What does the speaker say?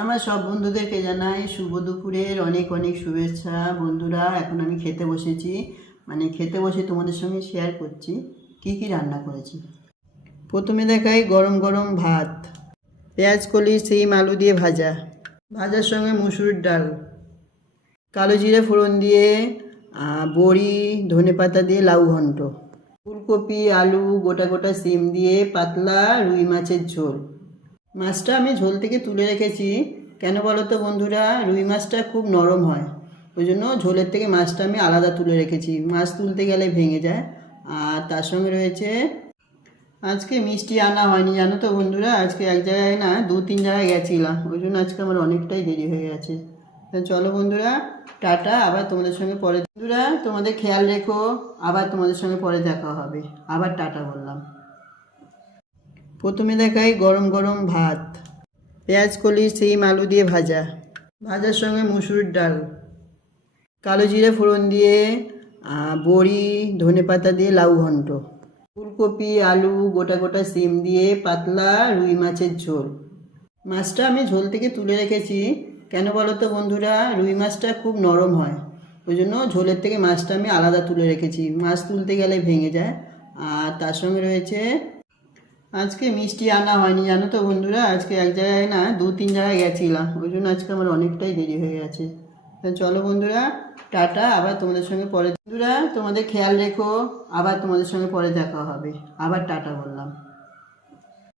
আমার সব বন্ধুদেরকে জানাই শুভ দুপুরের অনেক অনেক শুভেচ্ছা। বন্ধুরা, এখন আমি খেতে বসেছি, খেতে বসে তোমাদের সঙ্গে শেয়ার করছি কি কি রান্না করেছি। প্রথমে দেখাই গরম গরম ভাত, পেঁয়াজ কলি সিম আলু দিয়ে ভাজা, ভাজার সঙ্গে মুসুর ডাল, কালো জিরে ফোড়ন দিয়ে বড়ি ধনেপাতা দিয়ে লাউ ঘন্ট, ফুলকপি আলু গোটা গোটা সিম দিয়ে পাতলা রুই মাছের ঝোল। মাছটা আমি ঝোল থেকে তুলে রেখেছি, কেন বলো তো বন্ধুরা, রুই মাছটা খুব নরম হয়, ওই জন্য ঝোলের থেকে মাছটা আমি আলাদা তুলে রেখেছি, মাছ তুলতে গেলে ভেঙে যায়। আর তার সঙ্গে রয়েছে, আজকে মিষ্টি আনা হয়নি জানো তো বন্ধুরা, আজকে এক জায়গায় না 2-3 জায়গায় গেছিলাম, ওই জন্য আজকে আমার অনেকটাই দেরি হয়ে গেছে। তো চলো বন্ধুরা, টাটা, আবার তোমাদের সঙ্গে পরে। বন্ধুরা তোমাদের খেয়াল রেখো, আবার তোমাদের সঙ্গে পরে দেখা হবে, আবার টাটা বললাম। প্রথমে দেখাই গরম গরম ভাত, পেঁয়াজ কলি সিম আলু দিয়ে ভাজা, ভাজার সঙ্গে মুসুর ডাল, কালো জিরে ফোড়ন দিয়ে বড়ি ধনেপাতা দিয়ে লাউ ঘন্ট, ফুলকপি আলু গোটা গোটা সিম দিয়ে পাতলা রুই মাছের ঝোল। মাছটা আমি ঝোল থেকে তুলে রেখেছি, কেন বলো তো বন্ধুরা, রুই মাছটা খুব নরম হয়, ওই জন্য ঝোলের থেকে মাছটা আমি আলাদা তুলে রেখেছি, মাছ তুলতে গেলে ভেঙে যায়। আর তার সঙ্গে রয়েছে, আজকে মিষ্টি আনা হয়নি জানো তো বন্ধুরা, আজকে এক জায়গায় না 2-3 জায়গায় গেছিলাম, ওই জন্য আজকে আমার অনেকটাই দেরি হয়ে গেছে। তো চলো বন্ধুরা, টাটা, আবার তোমাদের সঙ্গে পরে। বন্ধুরা তোমাদের খেয়াল রেখো, আবার তোমাদের সঙ্গে পরে দেখা হবে, আবার টাটা বললাম।